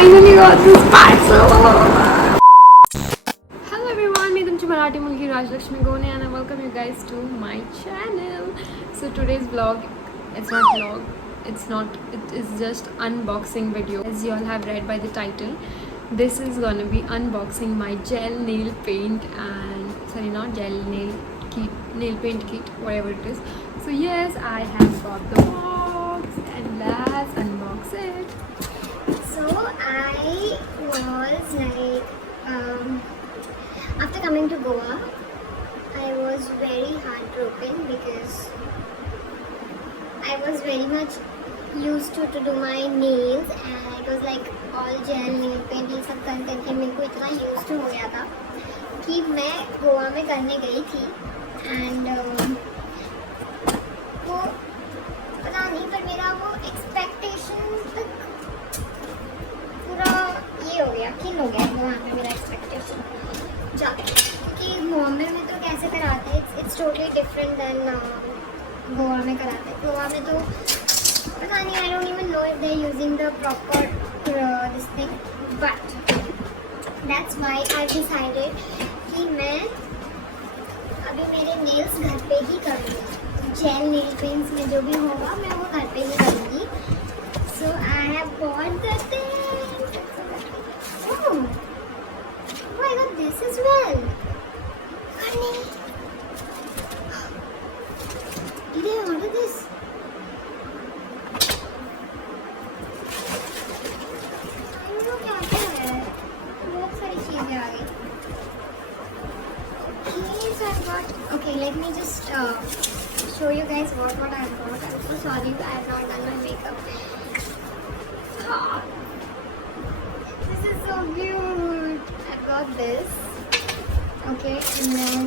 finally got this parcel. Hello everyone, मी तुमची मराठी मुलगी Rajalakshmi गोने and I welcome you guys to my channel. So today's vlog, it is just unboxing video. As you all have read by the title, this is gonna be unboxing my gel nail paint and not gel nail paint kit, whatever it is. So yes, I have got the box and let's unbox it. So I was like, after coming to Goa, I was very heartbroken because I was very much used to do my nails and it was like all gel nail paint ये सब करके मेरे को इतना used हो गया था कि मैं गोवा में करने गई थी and वो पता नहीं पर मेरा वो expectation तक पूरा ये हो गया किल हो गया वहाँ पे मेरा एक्सपेक्टेशन जाके क्योंकि बॉम्बे में तो कैसे कराते हैं it's totally different then Goa में कराते हैं गोवा में तो पता नहीं I don't even know if they are using the proper this thing but that's why I decided कि मैं अभी मेरे नेल्स घर पे ही करूँगी जेल नेल पेंट्स में जो भी होगा मैं वो घर पे ही करूँगी so I have bought the thing Oh, I got this as well. Honey. Did I order this? I don't know क्या है. बहुत सारी चीजें आ गई. Okay, so I got. Okay, let me just show you guys what I got. I'm so sorry I have not done my makeup. This is so cute. I got this. Okay, and then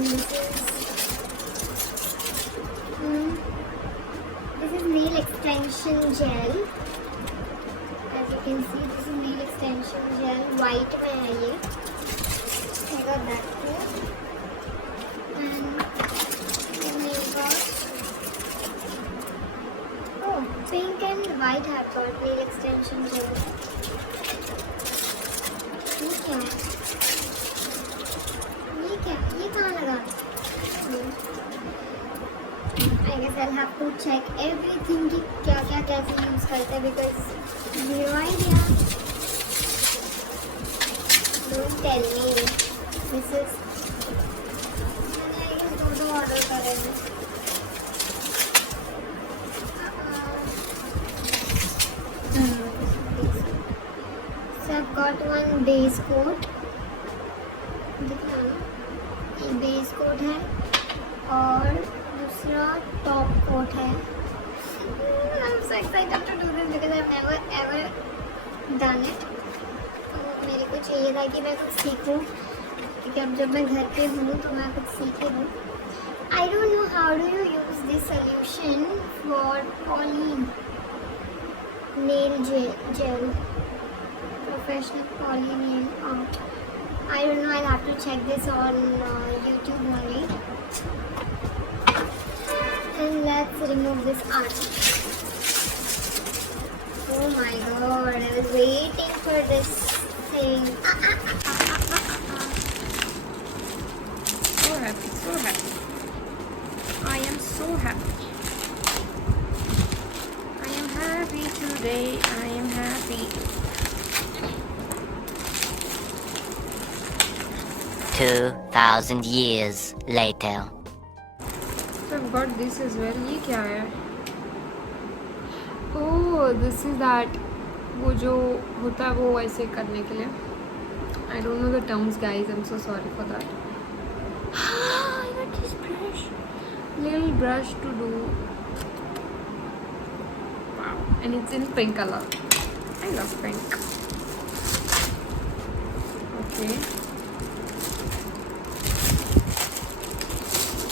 this is nail extension gel. As you can see, this is nail extension gel. White में है ये. I got that too. And then I got pink and white I have got nail extension gel. ये कहाँ लगा? I guess I'll have to check everything कि क्या कैसे use करते हैं because zero idea. Don't tell me this is. मैंने I guess दो ऑर्डर करे हैं. So I've got one base coat. दिखना ना एक बेस कोट है और दूसरा टॉप कोट है. I'm so excited to do this because I've never ever done it. तो मेरे को चाहिए था कि मैं कुछ सीखूं क्योंकि अब जब मैं घर पे हूँ तो मैं कुछ सीखे हूँ. I don't know how do you use this solution for poly nail gel professional poly nail art. I don't know, I'll have to check this on YouTube only. And let's remove this art. Oh my god, I was waiting for this thing. So happy. I am so happy. I am happy today. I am happy. 2,000 years later. So I've got this as well. ये क्या है? Oh, this is that वो जो होता है वो ऐसे करने के लिए. I don't know the terms, guys. I'm so sorry for that. I got this brush. Little brush to do. Wow, and it's in pink color. I love pink. Okay.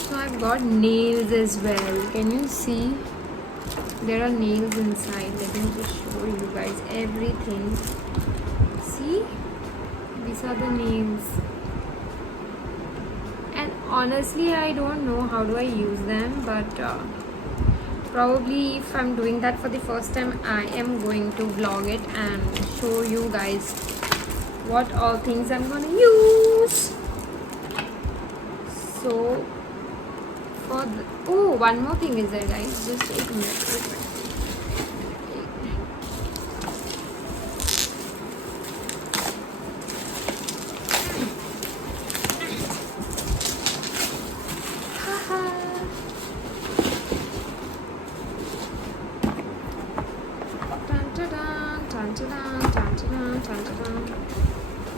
So I've got nails as well. Can you see? There are nails inside. Let me just show you guys everything. See? These are the nails. And honestly, I don't know how do I use them, but probably if I'm doing that for the first time, I am going to vlog it and show you guys what all things I'm gonna use. So for the, oh, one more thing is there, guys. Just take a minute.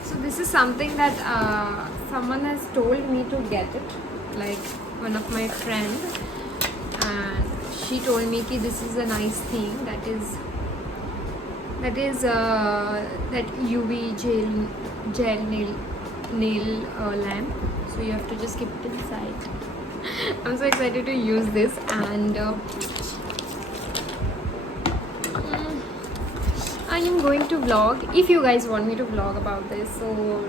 So this is something that someone has told me to get it, like one of my friend, and she told me ki this is a nice thing that is that UV gel nail lamp. So you have to just keep it inside. I'm so excited to use this, and I am going to vlog. If you guys want me to vlog about this, so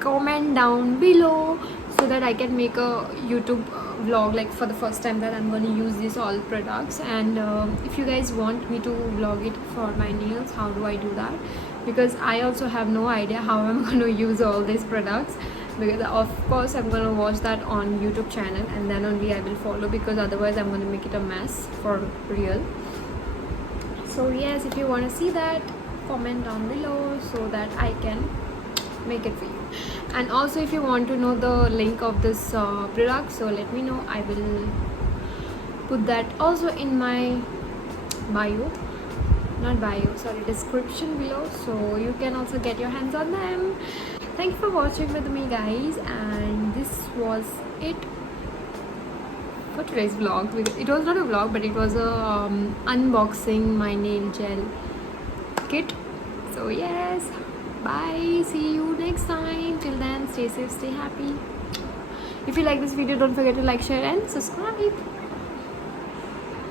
comment down below so that I can make a YouTube vlog, like for the first time that I'm going to use these all products. And if you guys want me to vlog it for my nails, how do I do that? Because I also have no idea how I'm going to use all these products, because of course I'm going to watch that on YouTube channel and then only I will follow, because otherwise I'm going to make it a mess for real. So yes, if you want to see that, comment down below so that I can make it for you. And also if you want to know the link of this product, so let me know. I will put that also in my description below, so you can also get your hands on them. Thank you for watching with me, guys, and this was it for today's vlog. It was not a vlog, but it was a unboxing my nail gel kit. So yes, bye, see you next time. Till then, stay safe, stay happy. If you like this video, don't forget to like, share and subscribe.